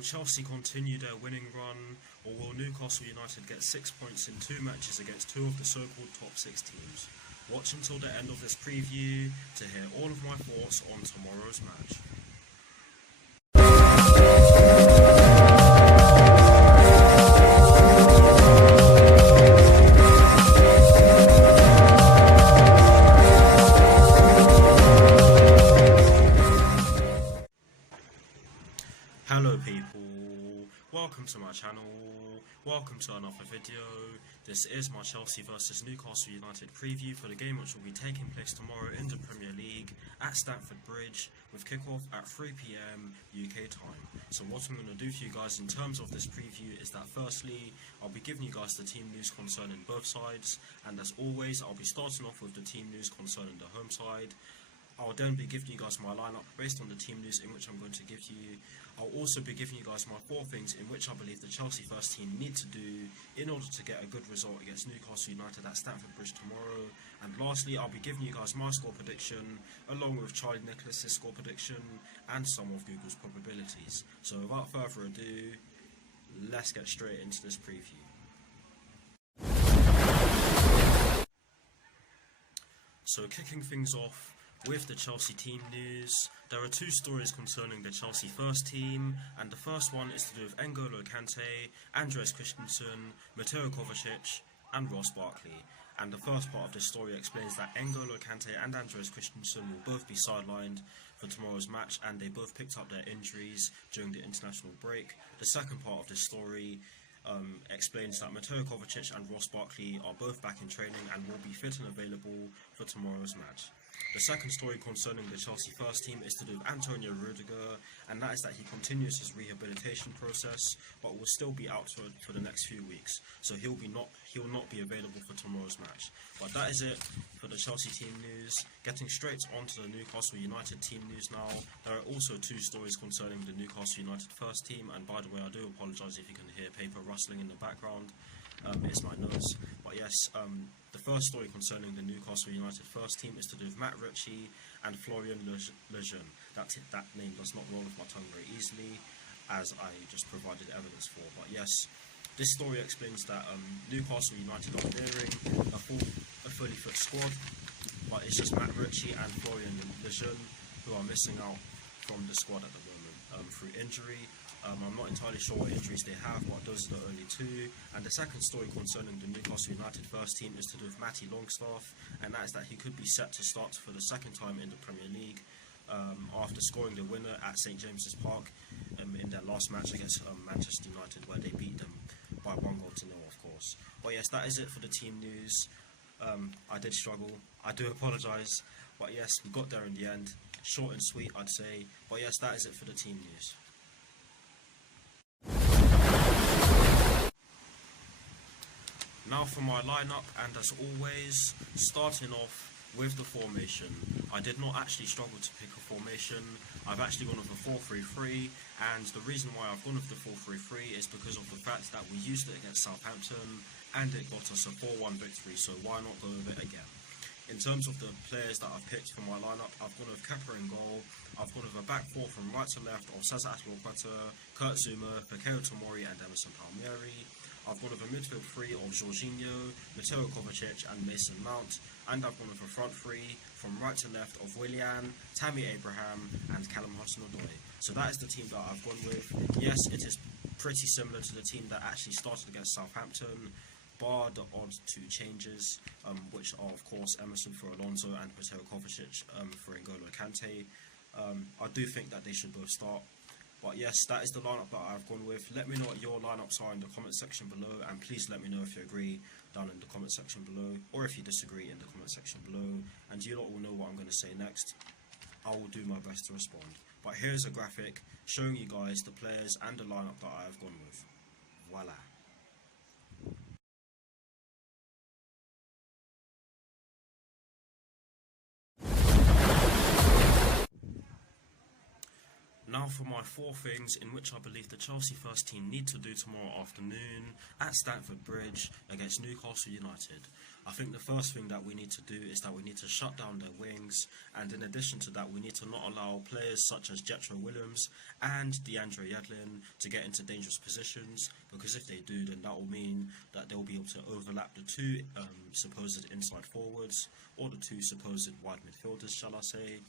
Will Chelsea continue their winning run, or will Newcastle United get 6 points in 2 matches against 2 of the so-called top 6 teams? Watch until the end of this preview to hear all of my thoughts on tomorrow's match. Hello people, welcome to my channel, welcome to another video. This is my Chelsea vs Newcastle United preview for the game which will be taking place tomorrow in the Premier League at Stamford Bridge with kickoff at 3 PM UK time. So what I'm going to do for you guys in terms of this preview is that firstly, I'll be giving you guys the team news concerning both sides, and as always I'll be starting off with the team news concerning the home side. I'll then be giving you guys my lineup based on the team news in which I'm going to give you. I'll also be giving you guys my 4 things in which I believe the Chelsea first team need to do in order to get a good result against Newcastle United at Stamford Bridge tomorrow. And lastly, I'll be giving you guys my score prediction along with Charlie Nicholas's score prediction and some of Google's probabilities. So without further ado, let's get straight into this preview. So kicking things off with the Chelsea team news, there are 2 stories concerning the Chelsea first team, and the first one is to do with N'Golo Kante, Andreas Christensen, Mateo Kovacic and Ross Barkley. And the first part of this story explains that N'Golo Kante and Andreas Christensen will both be sidelined for tomorrow's match, and they both picked up their injuries during the international break. The second part of this story explains that Mateo Kovacic and Ross Barkley are both back in training and will be fit and available for tomorrow's match. The second story concerning the Chelsea first team is to do with Antonio Rudiger, and that is that he continues his rehabilitation process but will still be out for the next few weeks, so he'll not be available for tomorrow's match. But that is it for the Chelsea team news. Getting straight onto the Newcastle United team news now, there are also 2 stories concerning the Newcastle United first team, and by the way I do apologise if you can hear paper rustling in the background. It's my nose. But yes, the first story concerning the Newcastle United first team is to do with Matt Ritchie and Florian Lejeune. That name does not roll off my tongue very easily, as I just provided evidence for. But yes, this story explains that Newcastle United are nearing a fully fit squad, but it's just Matt Ritchie and Florian Lejeune who are missing out from the squad at the moment through injury. I'm not entirely sure what injuries they have, but those are the only 2. And the second story concerning the Newcastle United first team is to do with Matty Longstaff, and that is that he could be set to start for the second time in the Premier League after scoring the winner at St James's Park in their last match against Manchester United, where they beat them by 1-0, of course. But yes, that is it for the team news. I did struggle, I do apologise, but yes, we got there in the end. Short and sweet, I'd say. But yes, that is it for the team news. Now for my lineup, and as always, starting off with the formation. I did not actually struggle to pick a formation. I've actually gone with a 4-3-3, and the reason why I've gone with the 4-3-3 is because of the fact that we used it against Southampton and it got us a 4-1 victory, so why not go with it again? In terms of the players that I've picked for my lineup, I've gone with Kepa in goal. I've gone with a back 4 from right to left of Cesar Azpilicueta, Kurt Zouma, Fikayo Tomori and Emerson Palmieri. I've gone with a midfield 3 of Jorginho, Mateo Kovacic and Mason Mount, and I've gone with a front 3 from right to left of Willian, Tammy Abraham and Callum Hudson-Odoi. So that is the team that I've gone with. Yes, it is pretty similar to the team that actually started against Southampton, bar the odd 2 changes, which are of course Emerson for Alonso and Mateo Kovacic for N'Golo Kante. I do think that they should both start. But yes, that is the lineup that I've gone with. Let me know what your lineups are in the comment section below, and please let me know if you agree down in the comment section below, or if you disagree in the comment section below, and you lot will know what I'm going to say next. I will do my best to respond. But here's a graphic showing you guys the players and the lineup that I have gone with. Voila. Now for my 4 things in which I believe the Chelsea first team need to do tomorrow afternoon at Stamford Bridge against Newcastle United. I think the first thing that we need to do is that we need to shut down their wings, and in addition to that we need to not allow players such as Jetro Willems and DeAndre Yedlin to get into dangerous positions, because if they do, then that will mean that they'll be able to overlap the 2 supposed inside forwards, or the 2 supposed wide midfielders, shall I say,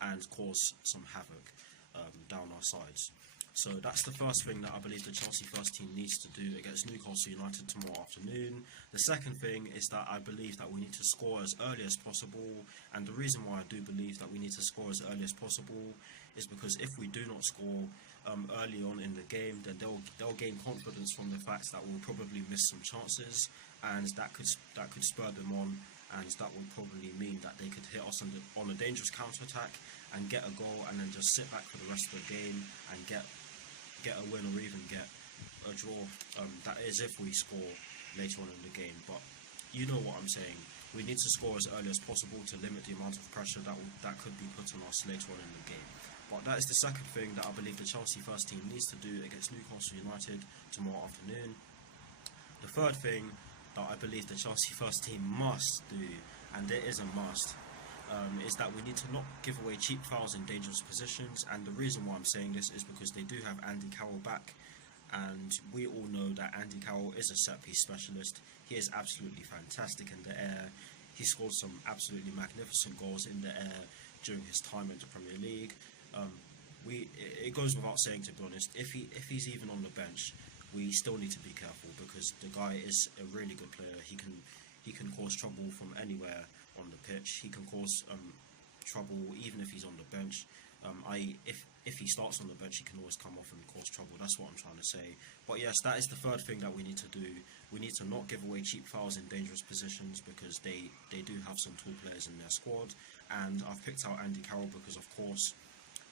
and cause some havoc down our sides. So that's the first thing that I believe the Chelsea first team needs to do against Newcastle United tomorrow afternoon. The second thing is that I believe that we need to score as early as possible, and the reason why I do believe that we need to score as early as possible is because if we do not score early on in the game, then they'll gain confidence from the fact that we'll probably miss some chances, and that could spur them on, and that would probably mean that they could hit us on a dangerous counter-attack and get a goal, and then just sit back for the rest of the game and get a win or even get a draw. That is if we score later on in the game, but you know what I'm saying. We need to score as early as possible to limit the amount of pressure that could be put on us later on in the game. But that is the second thing that I believe the Chelsea first team needs to do against Newcastle United tomorrow afternoon. The third thing that I believe the Chelsea first team must do, and it is a must, is that we need to not give away cheap fouls in dangerous positions. And the reason why I'm saying this is because they do have Andy Carroll back, and we all know that Andy Carroll is a set-piece specialist. He is absolutely fantastic in the air. He scored some absolutely magnificent goals in the air during his time in the Premier League. It goes without saying, to be honest, if he's even on the bench, we still need to be careful, because the guy is a really good player. He can cause trouble from anywhere on the pitch. He can cause trouble even if he's on the bench. If he starts on the bench, he can always come off and cause trouble. That's what I'm trying to say. But yes, that is the third thing that we need to do. We need to not give away cheap fouls in dangerous positions, because they do have some tall players in their squad. And I've picked out Andy Carroll because, of course,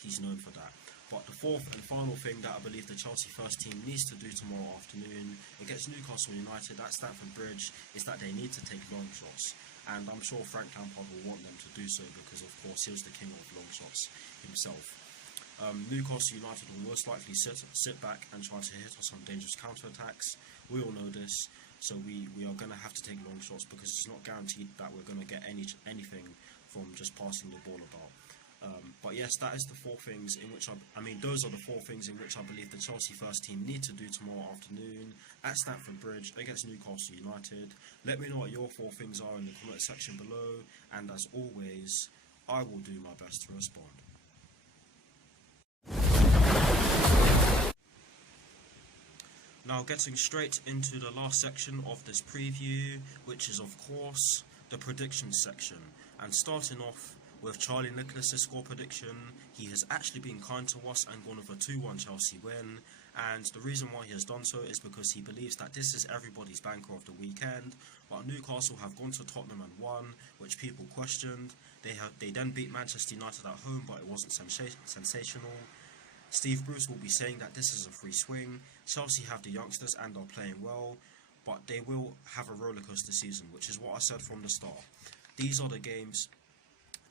he's known for that. But the fourth and final thing that I believe the Chelsea first team needs to do tomorrow afternoon against Newcastle United at Stamford Bridge is that they need to take long shots. And I'm sure Frank Lampard will want them to do so, because of course he was the king of long shots himself. Newcastle United will most likely sit back and try to hit us on dangerous counter-attacks. We all know this, so we are going to have to take long shots, because it's not guaranteed that we're going to get anything from just passing the ball about. But yes, that is the 4 things in which those are the 4 things in which I believe the Chelsea first team need to do tomorrow afternoon at Stamford Bridge against Newcastle United. Let me know what your 4 things are in the comment section below, and as always, I will do my best to respond. Now, getting straight into the last section of this preview, which is of course the predictions section, and starting off with Charlie Nicholas' score prediction. He has actually been kind to us and gone with a 2-1 Chelsea win, and the reason why he has done so is because he believes that this is everybody's banker of the weekend. But Newcastle have gone to Tottenham and won, which people questioned. They then beat Manchester United at home, but it wasn't sensational. Steve Bruce will be saying that this is a free swing. Chelsea have the youngsters and are playing well, but they will have a rollercoaster season, which is what I said from the start. These are the games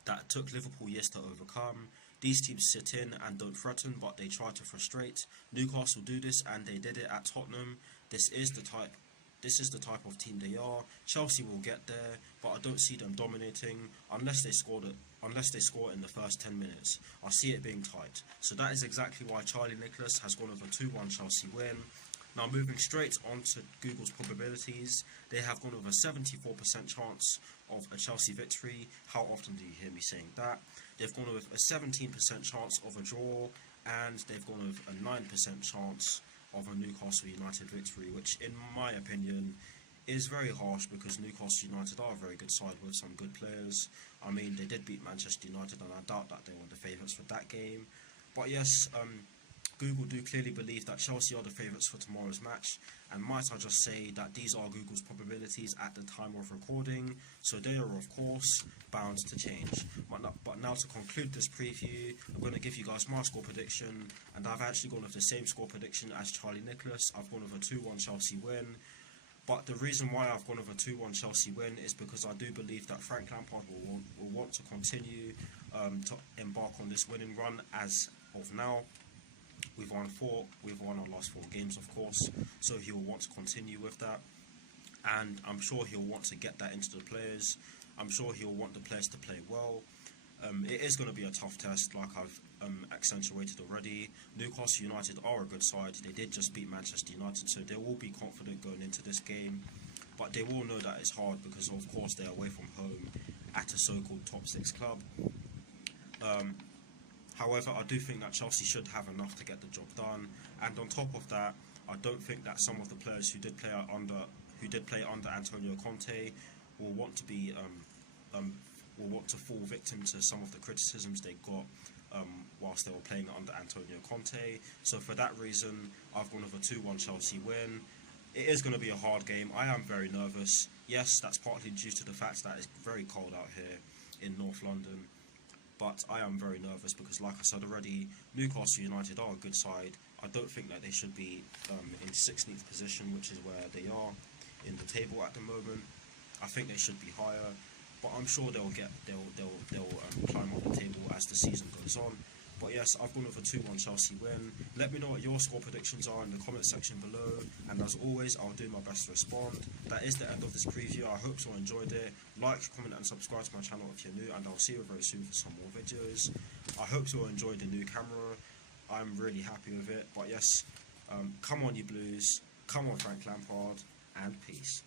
that took Liverpool years to overcome. These teams sit in and don't threaten, but they try to frustrate. Newcastle do this, and they did it at Tottenham. This is the type of team they are. Chelsea will get there, but I don't see them dominating unless they score in the first 10 minutes. I see it being tight. So that is exactly why Charlie Nicholas has gone with a 2-1 Chelsea win. Now, moving straight on to Google's probabilities, they have gone with a 74% chance of a Chelsea victory. How often do you hear me saying that? They've gone with a 17% chance of a draw, and they've gone with a 9% chance of a Newcastle United victory, which in my opinion is very harsh, because Newcastle United are a very good side with some good players. I mean, they did beat Manchester United, and I doubt that they were the favourites for that game. But yes, Google do clearly believe that Chelsea are the favourites for tomorrow's match, and might I just say that these are Google's probabilities at the time of recording, so they are of course bound to change. But now to conclude this preview, I'm going to give you guys my score prediction, and I've actually gone with the same score prediction as Charlie Nicholas. I've gone with a 2-1 Chelsea win. But the reason why I've gone with a 2-1 Chelsea win is because I do believe that Frank Lampard will want to continue to embark on this winning run as of now. We've won our last 4 games, of course, so he'll want to continue with that, and I'm sure he'll want to get that into the players. I'm sure he'll want the players to play well. It is going to be a tough test, like I've accentuated already. Newcastle United are a good side. They did just beat Manchester United, so they will be confident going into this game. But they will know that it's hard because, of course, they're away from home at a so-called top 6 club. However, I do think that Chelsea should have enough to get the job done. And on top of that, I don't think that some of the players who did play under Antonio Conte will want to fall victim to some of the criticisms they got whilst they were playing under Antonio Conte. So for that reason, I've gone with a 2-1 Chelsea win. It is going to be a hard game. I am very nervous. Yes, that's partly due to the fact that it's very cold out here in North London. But I am very nervous because, like I said already, Newcastle United are a good side. I don't think that they should be in 16th position, which is where they are in the table at the moment. I think they should be higher, but I'm sure they'll climb up the table as the season goes on. But yes, I've gone with a 2-1 Chelsea win. Let me know what your score predictions are in the comment section below, and as always, I'll do my best to respond. That is the end of this preview. I hope you all enjoyed it. Like, comment and subscribe to my channel if you're new, and I'll see you very soon for some more videos. I hope you all enjoyed the new camera. I'm really happy with it. But yes, come on you Blues, come on Frank Lampard, and peace.